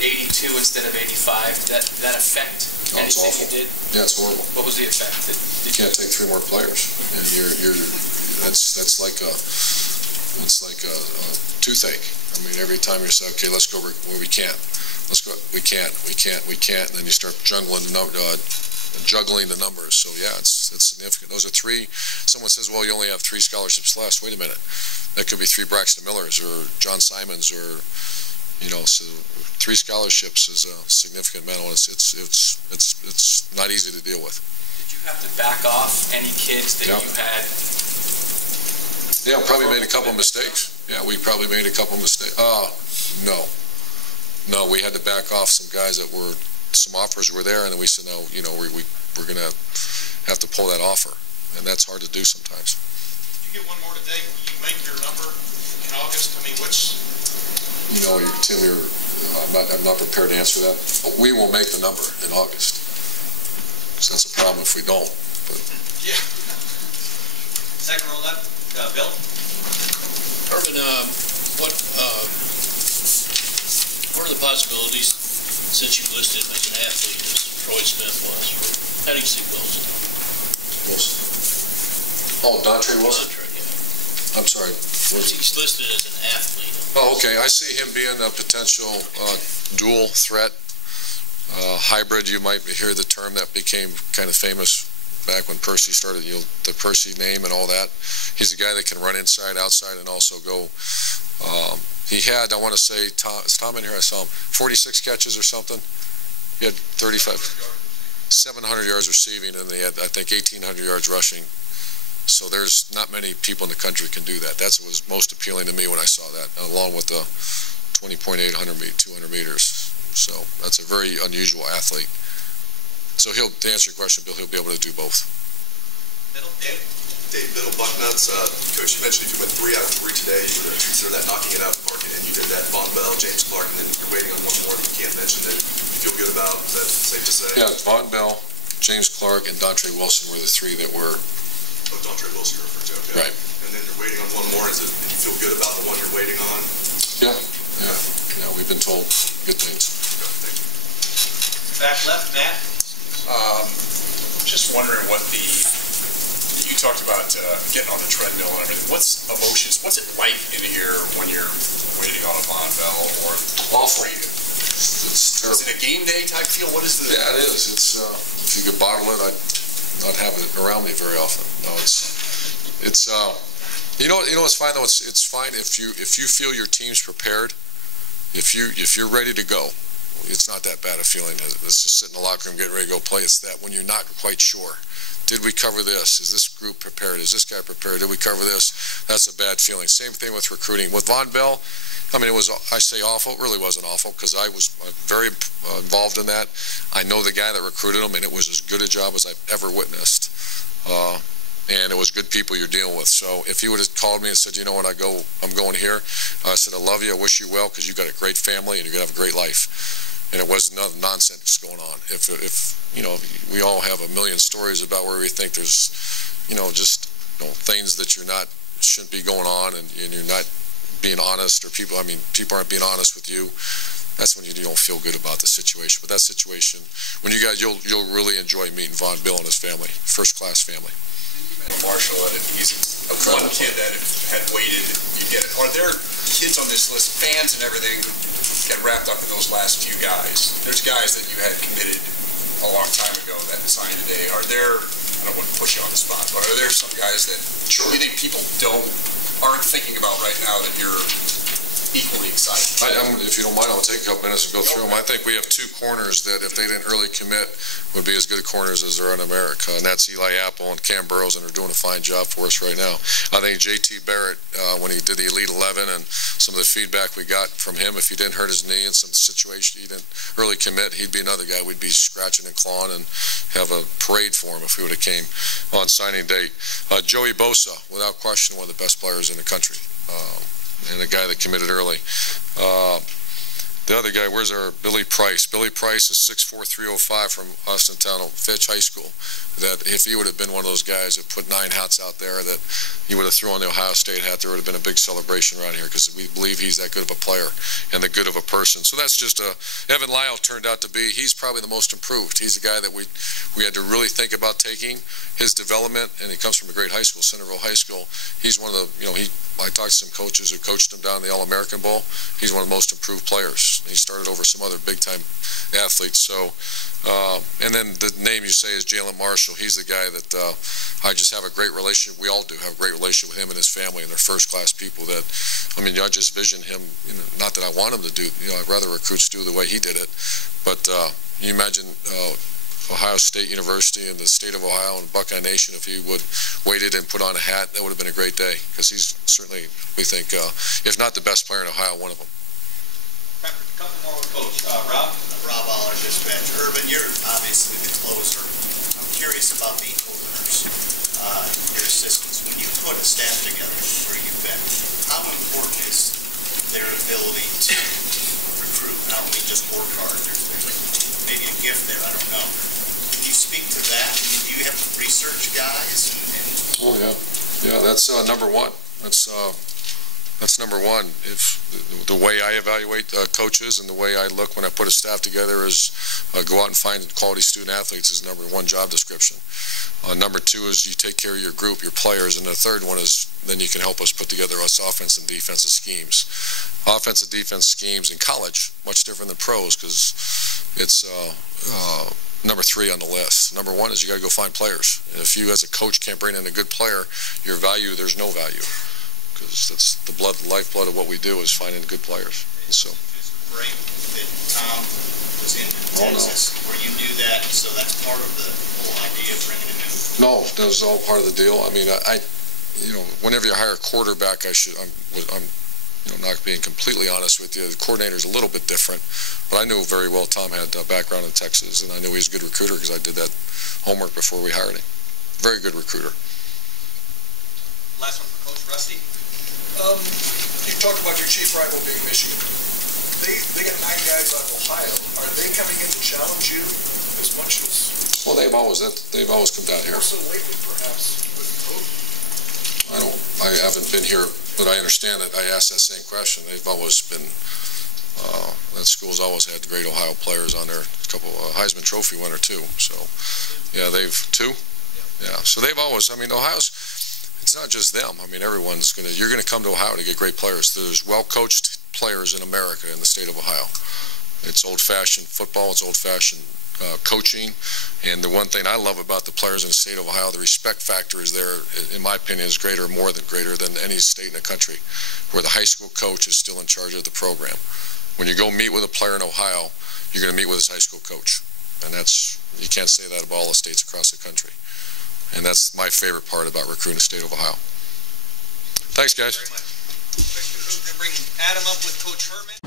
82 instead of 85. Did that affect anything you did? Yeah, it's horrible. What was the effect? You can't take 3 more players, and that's like a toothache. I mean, every time you say, okay, let's go, we can't. Let's go, we can't, and then you start juggling the numbers. So yeah, it's significant. Those are 3. Someone says, well, you only have 3 scholarships left. Wait a minute, that could be 3 Braxton Millers or John Simons, or so 3 scholarships is a significant medal. It's not easy to deal with. Did you have to back off any kids that you had? Yeah, probably made a couple mistakes. Yeah, we probably made a couple mistakes. No, we had to back off some guys that were. Some offers were there, and then we said, no, we're going to have to pull that offer, and that's hard to do sometimes. You get one more today, will you make your number in August? I mean, Tim, I'm not prepared to answer that. We will make the number in August. So that's a problem if we don't. But. Yeah. Second row left, Bill. Irvin, what are the possibilities, since you've listed him as an athlete, as Troy Smith was? How do you see Wilson? Oh, Dontre Wilson? Dontre, yeah. I'm sorry. He's listed as an athlete. Oh, okay. I see him being a potential dual threat hybrid. You might hear the term that became kind of famous back when Percy started, the Percy name and all that. He's a guy that can run inside, outside, and also go. He had, I want to say, is Tom in here? I saw him, 46 catches or something. He had 700 yards receiving, and he had, I think, 1,800 yards rushing. So there's not many people in the country can do that. That was most appealing to me when I saw that, along with the 20.800 200 meters. So that's a very unusual athlete. So to answer your question, Bill, he'll be able to do both. Middle, Dave Biddle, Bucknuts. Coach, you mentioned if you went 3 out of 3 today, you would consider that knocking it out of the park, and you did that. Von Bell, James Clark, and then you're waiting on one more that you can't mention that you feel good about. Is that safe to say? Yeah, Von Bell, James Clark, and Dontre Wilson were the 3 that were. Oh, Dontre Wilson you're referring to, okay. Right. And then you're waiting on one more. And you feel good about the one you're waiting on? Yeah, we've been told good things. Okay, thank you. Back left, Matt. Just wondering what you talked about getting on the treadmill and everything. What's it like in here when you're waiting on a Von Bell or awful? It's terrible. Is it a game day type feel? What is the? Yeah, it is. It's if you could bottle it, I'd not have it around me very often. No, it's you know what's fine though. It's fine if you feel your team's prepared. If you're ready to go, it's not that bad a feeling. It's just sitting in the locker room getting ready to go play. It's that when you're not quite sure. Did we cover this? Is this group prepared? Is this guy prepared? Did we cover this? That's a bad feeling. Same thing with recruiting. With Von Bell, I mean, I say awful. It really wasn't awful because I was very involved in that. I know the guy that recruited him, and it was as good a job as I've ever witnessed. And it was good people you're dealing with. So if he would have called me and said, you know what, I'm going here, I said, I love you, I wish you well, because you've got a great family and you're going to have a great life. And it was none nonsense going on. If we all have a million stories about where we think there's, things that shouldn't be going on, and you're not being honest, or people aren't being honest with you. That's when you don't feel good about the situation. But that situation, when you'll really enjoy meeting Von Bill and his family, first-class family. Marshall, he's one kid that had waited. You get it. Are there kids on this list, fans and everything, get wrapped up in those last few guys? There's guys that you had committed a long time ago that signed today. Are there? I don't want to push you on the spot, but are there some guys that you think people aren't thinking about right now that you're equally excited? If you don't mind, I'll take a couple minutes and go through them. I think we have 2 corners that, if they didn't early commit, would be as good corners as there are in America, and that's Eli Apple and Cam Burrows, and they're doing a fine job for us right now. I think J.T. Barrett, when he did the Elite 11 and some of the feedback we got from him, if he didn't hurt his knee in some situation, he didn't early commit, he'd be another guy we'd be scratching and clawing and have a parade for him if he would have came on signing date. Joey Bosa, without question, one of the best players in the country. And a guy that committed early. The other guy, where's our Billy Price? Billy Price is 6'4", 305 from Austintown Fitch High School. That if he would have been one of those guys that put 9 hats out there, that he would have thrown the Ohio State hat, there would have been a big celebration around here because we believe he's that good of a player and that good of a person. So that's just Evan Lyle turned out to be, he's probably the most improved. He's the guy that we had to really think about taking his development, and he comes from a great high school, Centerville High School. He's one of the, I talked to some coaches who coached him down in the All-American Bowl. He's one of the most improved players. He started over some other big-time athletes. So, and then the name you say is Jalen Marshall. He's the guy that I just have a great relationship. We all do have a great relationship with him and his family, and they're first-class people that, I just vision him, not that I want him to do, I'd rather recruits do the way he did it, but you imagine Ohio State University and the state of Ohio and Buckeye Nation, if he would waited and put on a hat, that would have been a great day, because he's certainly, we think, if not the best player in Ohio, one of them. A couple more with Coach. Rob? Rob Aller, dispatch. Urban, you're obviously the closer. I'm curious about the openers, your assistants. When you put a staff together where you've been, how important is their ability to recruit? I don't mean just work hard. There's maybe a gift there, I don't know. Can you speak to that? I mean, do you have to research guys? Oh, yeah. Yeah, that's number one. That's number one. If the way I evaluate coaches and the way I look when I put a staff together is go out and find quality student athletes is number one job description. Number two is you take care of your group, your players, and the third one is then you can help us put together us offense and defensive schemes. Offensive defense schemes in college, much different than pros, because it's number 3 on the list. Number 1 is you got to go find players. And if you as a coach can't bring in a good player, your value, there's no value. Because that's the lifeblood of what we do is finding good players. And so. It's great that Tom was in Texas where you knew that, so that's part of the whole idea of bringing him in. No, that was all part of the deal. Whenever you hire a quarterback, I'm not being completely honest with you, the coordinator's a little bit different, but I knew very well Tom had a background in Texas, and I knew he was a good recruiter because I did that homework before we hired him. Very good recruiter. Last one for Coach Rusty. You talked about your chief rival being Michigan. They got 9 guys out of Ohio. Are they coming in to challenge you as much as? Well, they've always come down here. Also lately, perhaps with COVID. I haven't been here, but I understand that. I asked that same question. They've always been. That school's always had great Ohio players on there. A couple Heisman Trophy winner too. So, yeah, they've 2. Yeah, so they've always. Ohio's. It's not just them. Everyone's you're gonna come to Ohio to get great players. There's well-coached players in America in the state of Ohio. It's old-fashioned football. It's old-fashioned coaching. And the one thing I love about the players in the state of Ohio, the respect factor is there, in my opinion, is greater than any state in the country, where the high school coach is still in charge of the program. When you go meet with a player in Ohio, you're going to meet with his high school coach. And you can't say that about all the states across the country. And that's my favorite part about recruiting the state of Ohio. Thanks, guys. Very much. Bring Adam up with Coach Herman.